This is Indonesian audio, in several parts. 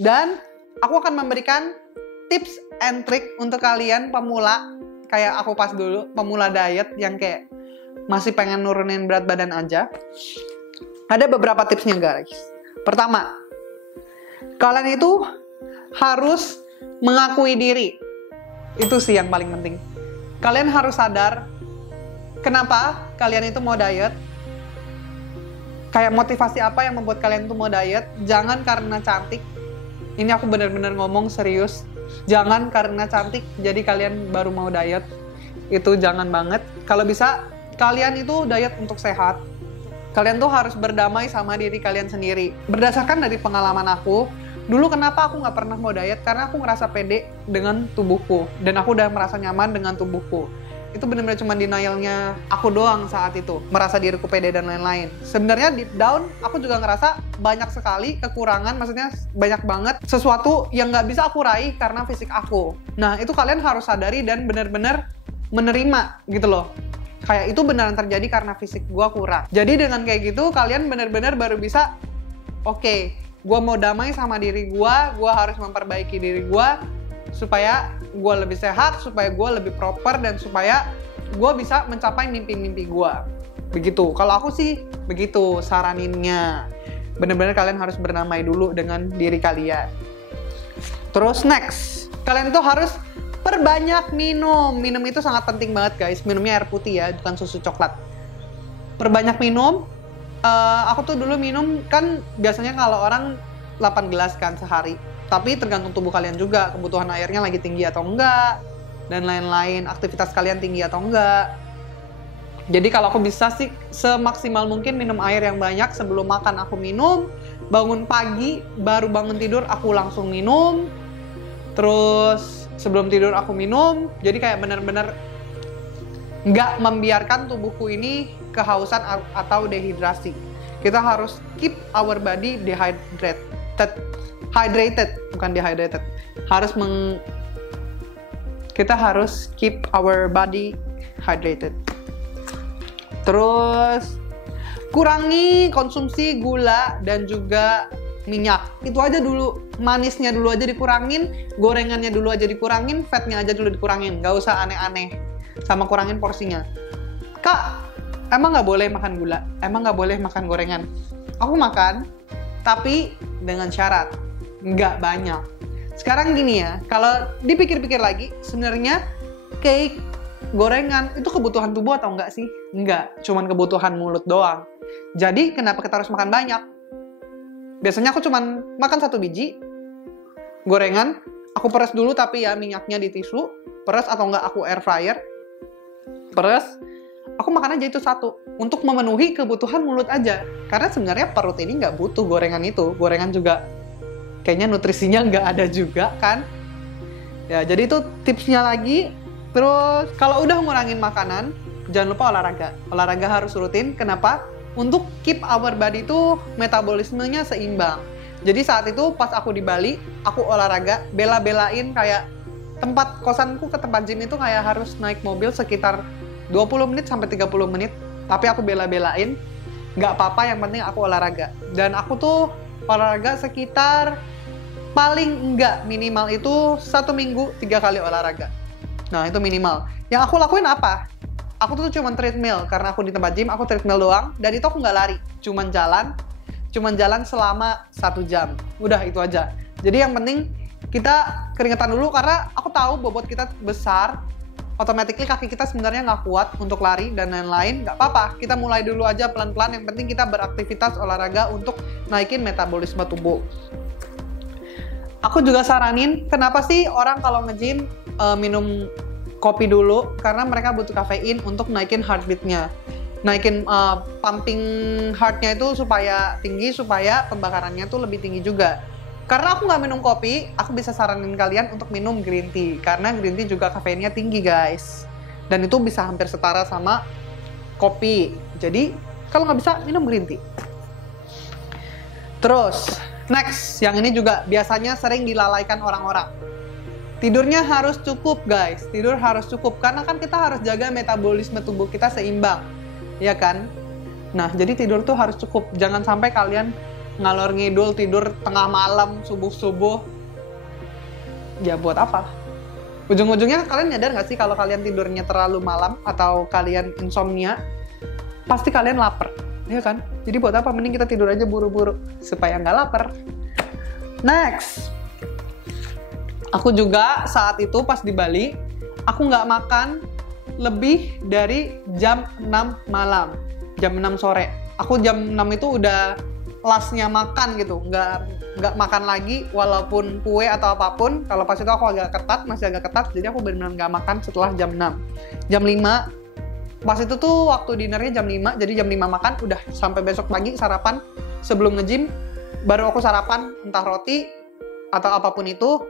Dan aku akan memberikan tips and trick untuk kalian pemula, kayak aku pas dulu, pemula diet yang kayak masih pengen nurunin berat badan aja. Ada beberapa tipsnya guys. Pertama, kalian itu harus mengakui diri. Itu sih yang paling penting. Kalian harus sadar kenapa kalian itu mau diet. Kayak motivasi apa yang membuat kalian tuh mau diet. Jangan karena cantik. Ini aku benar-benar ngomong serius. Jangan karena cantik jadi kalian baru mau diet. Itu jangan banget. Kalau bisa kalian itu diet untuk sehat. Kalian tuh harus berdamai sama diri kalian sendiri. Berdasarkan dari pengalaman aku, dulu kenapa aku nggak pernah mau diet? Karena aku ngerasa pede dengan tubuhku. Dan aku udah merasa nyaman dengan tubuhku. Itu benar-benar cuma denialnya aku doang saat itu, merasa diriku pede dan lain-lain. Sebenarnya deep down aku juga ngerasa banyak sekali kekurangan, maksudnya banyak banget sesuatu yang nggak bisa aku raih karena fisik aku. Nah itu kalian harus sadari dan benar-benar menerima gitu loh. Kayak itu beneran terjadi karena fisik gua kurang. Jadi dengan kayak gitu kalian benar-benar baru bisa, oke, gua mau damai sama diri gua harus memperbaiki diri gua supaya gue lebih sehat, supaya gue lebih proper, dan supaya gue bisa mencapai mimpi-mimpi gue. Begitu. Kalau aku sih begitu saraninnya. Bener-bener kalian harus berdamai dulu dengan diri kalian. Terus next, kalian tuh harus perbanyak minum. Minum itu sangat penting banget guys. Minumnya air putih ya, bukan susu coklat. Perbanyak minum. Aku tuh dulu minum kan biasanya kalau orang 8 gelas kan sehari. Tapi tergantung tubuh kalian juga, kebutuhan airnya lagi tinggi atau enggak, dan lain-lain, aktivitas kalian tinggi atau enggak. Jadi kalau aku bisa sih semaksimal mungkin minum air yang banyak. Sebelum makan aku minum, bangun pagi, baru bangun tidur aku langsung minum. Terus sebelum tidur aku minum, jadi kayak bener-bener nggak membiarkan tubuhku ini kehausan atau dehidrasi. Kita harus keep our body hydrated, bukan dehydrated. Kita harus keep our body hydrated. Terus kurangi konsumsi gula dan juga minyak. Itu aja dulu. Manisnya dulu aja dikurangin, gorengannya dulu aja dikurangin, fatnya aja dulu dikurangin. Gak usah aneh-aneh. Sama kurangin porsinya. Kak, emang gak boleh makan gula? Emang gak boleh makan gorengan? Aku makan, tapi dengan syarat. Nggak banyak. Sekarang gini ya, kalau dipikir-pikir lagi, sebenarnya cake, gorengan, itu kebutuhan tubuh atau enggak sih? Enggak, cuman kebutuhan mulut doang. Jadi, kenapa kita harus makan banyak? Biasanya aku cuman makan 1 biji, gorengan, aku peres dulu tapi ya minyaknya di tisu, peres atau enggak aku air fryer, peres, aku makan aja itu 1, untuk memenuhi kebutuhan mulut aja. Karena sebenarnya perut ini nggak butuh gorengan itu, gorengan juga kayaknya nutrisinya nggak ada juga kan. Ya, jadi itu tipsnya lagi. Terus, kalau udah ngurangin makanan, jangan lupa olahraga. Olahraga harus rutin. Kenapa? Untuk keep our body itu metabolismenya seimbang. Jadi saat itu pas aku di Bali, aku olahraga, bela-belain kayak tempat kosanku ke tempat gym itu kayak harus naik mobil sekitar 20 menit sampai 30 menit. Tapi aku bela-belain, nggak apa-apa, yang penting aku olahraga. Dan aku tuh olahraga sekitar paling enggak minimal itu 1 minggu 3 kali olahraga. Nah itu minimal. Yang aku lakuin apa? Aku tuh cuma treadmill, karena aku di tempat gym aku treadmill doang. Dan itu aku nggak lari, cuman jalan selama 1 jam. Udah itu aja. Jadi yang penting kita keringetan dulu, karena aku tahu bobot kita besar. Automatically kaki kita sebenarnya nggak kuat untuk lari dan lain-lain. Nggak apa-apa, kita mulai dulu aja pelan-pelan. Yang penting kita beraktivitas olahraga untuk naikin metabolisme tubuh. Aku juga saranin, kenapa sih orang kalau nge-gym minum kopi dulu? Karena mereka butuh kafein untuk naikin heartbeat-nya. Naikin pumping heart-nya itu supaya tinggi, supaya pembakarannya tuh lebih tinggi juga. Karena aku nggak minum kopi, aku bisa saranin kalian untuk minum green tea. Karena green tea juga kafeinnya tinggi, guys. Dan itu bisa hampir setara sama kopi. Jadi, kalau nggak bisa, minum green tea. Terus, next. Yang ini juga biasanya sering dilalaikan orang-orang. Tidurnya harus cukup, guys. Tidur harus cukup. Karena kan kita harus jaga metabolisme tubuh kita seimbang. Iya kan? Nah, jadi tidur tuh harus cukup. Jangan sampai kalian ngalor ngidul tidur tengah malam, subuh-subuh. Ya buat apa? Ujung-ujungnya kalian nyadar nggak sih kalau kalian tidurnya terlalu malam atau kalian insomnia, pasti kalian lapar, ya kan? Jadi buat apa? Mending kita tidur aja buru-buru supaya nggak lapar. Next, aku juga saat itu pas di Bali, aku nggak makan lebih dari jam 6 malam, jam 6 sore. Aku jam 6 itu udah lastnya makan gitu, nggak makan lagi walaupun kue atau apapun. Kalau pas itu aku masih agak ketat, jadi aku benar-benar nggak makan setelah jam 6. Jam 5, pas itu tuh waktu dinernya jam 5, jadi jam 5 makan, udah sampai besok pagi sarapan sebelum nge-gym, baru aku sarapan entah roti atau apapun itu.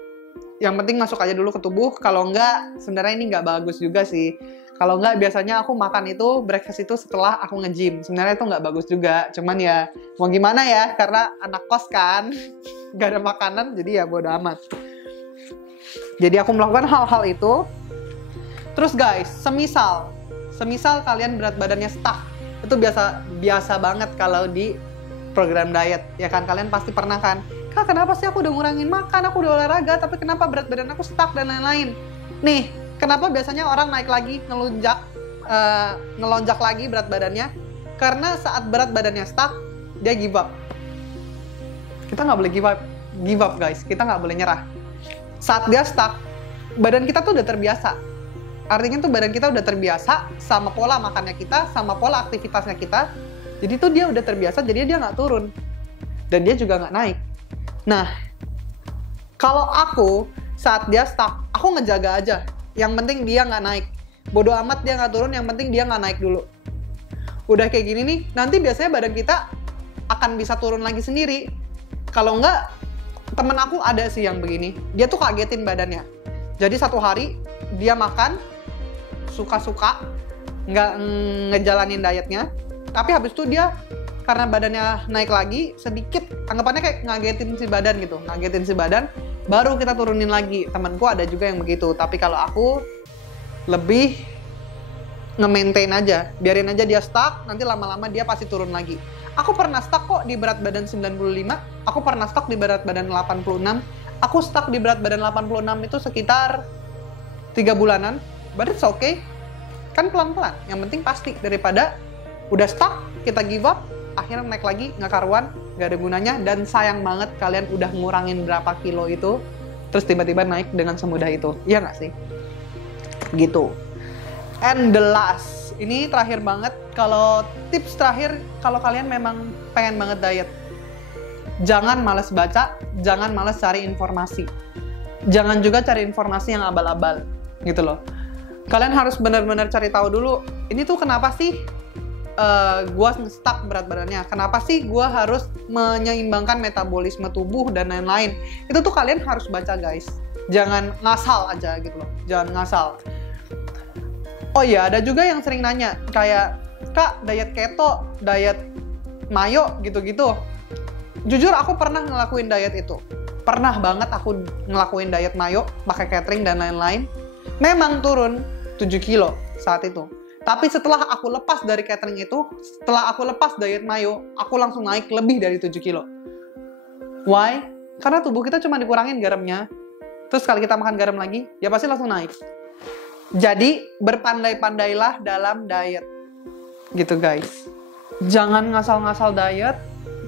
Yang penting masuk aja dulu ke tubuh. Kalau enggak, sebenarnya ini nggak bagus juga sih. Kalau enggak, biasanya aku makan itu, breakfast itu setelah aku nge-gym. Sebenarnya itu nggak bagus juga. Cuman ya, mau gimana ya, karena anak kos kan, nggak ada makanan, jadi ya bodo amat. Jadi aku melakukan hal-hal itu. Terus guys, semisal kalian berat badannya stuck, itu biasa banget kalau di program diet, ya kan? Kalian pasti pernah kan? Kak, kenapa sih aku udah ngurangin makan, aku udah olahraga, tapi kenapa berat badan aku stuck dan lain-lain? Nih, kenapa biasanya orang naik lagi, ngelonjak lagi berat badannya? Karena saat berat badannya stuck, dia give up. Kita nggak boleh give up guys, kita nggak boleh nyerah. Saat dia stuck, badan kita tuh udah terbiasa. Artinya tuh badan kita udah terbiasa sama pola makannya kita, sama pola aktivitasnya kita. Jadi tuh dia udah terbiasa, jadi dia nggak turun. Dan dia juga nggak naik. Nah, kalau aku saat dia stuck, aku ngejaga aja. Yang penting dia nggak naik. Bodo amat dia nggak turun, yang penting dia nggak naik dulu. Udah kayak gini nih, nanti biasanya badan kita akan bisa turun lagi sendiri. Kalau nggak, temen aku ada sih yang begini. Dia tuh kagetin badannya. Jadi satu hari dia makan suka-suka, nggak ngejalanin dietnya. Tapi habis itu dia karena badannya naik lagi sedikit, anggapannya kayak ngagetin si badan, baru kita turunin lagi. Temanku ada juga yang begitu, tapi kalau aku lebih nge-maintain aja, biarin aja dia stuck, nanti lama-lama dia pasti turun lagi. Aku pernah stuck kok di berat badan 95, aku pernah stuck di berat badan 86, aku stuck di berat badan 86 itu sekitar 3 bulanan, but it's okay, kan pelan-pelan, yang penting pasti, daripada udah stuck, kita give up, akhirnya naik lagi, nggak karuan, nggak ada gunanya, dan sayang banget kalian udah ngurangin berapa kilo itu, terus tiba-tiba naik dengan semudah itu. Iya nggak sih? Gitu. And the last, ini terakhir banget, kalau tips terakhir, kalau kalian memang pengen banget diet, jangan malas baca, jangan malas cari informasi. Jangan juga cari informasi yang abal-abal, gitu loh. Kalian harus benar-benar cari tahu dulu, ini tuh kenapa sih gue stuck berat badannya, kenapa sih gue harus menyeimbangkan metabolisme tubuh dan lain-lain. Itu tuh kalian harus baca guys, jangan ngasal aja gitu loh, jangan ngasal. Oh iya, ada juga yang sering nanya kayak, Kak, diet keto, diet mayo gitu-gitu. Jujur aku pernah ngelakuin diet itu, pernah banget aku ngelakuin diet mayo pakai catering dan lain-lain. Memang turun 7 kilo saat itu. Tapi setelah aku lepas dari catering itu, setelah aku lepas diet mayo, aku langsung naik lebih dari 7 kilo. Why? Karena tubuh kita cuma dikurangin garamnya. Terus kalau kita makan garam lagi, ya pasti langsung naik. Jadi, berpandai-pandailah dalam diet. Gitu guys. Jangan ngasal-ngasal diet.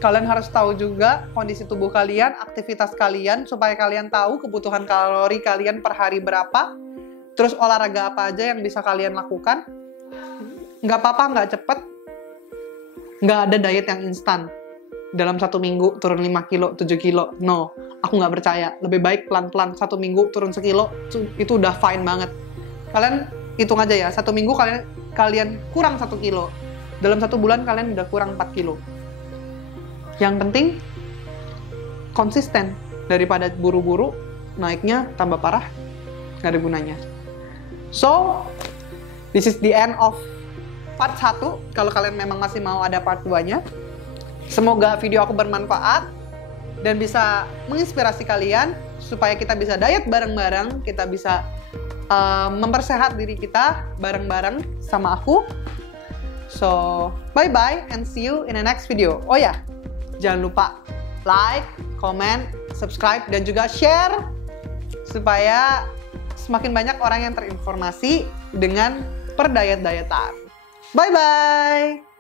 Kalian harus tahu juga kondisi tubuh kalian, aktivitas kalian, supaya kalian tahu kebutuhan kalori kalian per hari berapa. Terus olahraga apa aja yang bisa kalian lakukan. Nggak apa-apa, nggak cepet. Nggak ada diet yang instan. Dalam 1 minggu turun 5 kilo, 7 kilo. No, aku nggak percaya. Lebih baik pelan-pelan 1 minggu turun 1 kilo, itu udah fine banget. Kalian hitung aja ya, 1 minggu kalian kurang 1 kilo. Dalam 1 bulan kalian udah kurang 4 kilo. Yang penting konsisten, daripada buru-buru naiknya tambah parah, nggak ada gunanya. So, this is the end of part 1. Kalau kalian memang masih mau ada part 2-nya. Semoga video aku bermanfaat dan bisa menginspirasi kalian supaya kita bisa diet bareng-bareng, kita bisa mempersehat diri kita bareng-bareng sama aku. So, bye-bye and see you in the next video. Oh ya, jangan lupa like, comment, subscribe, dan juga share supaya semakin banyak orang yang terinformasi dengan per diet-dietan. Bye-bye!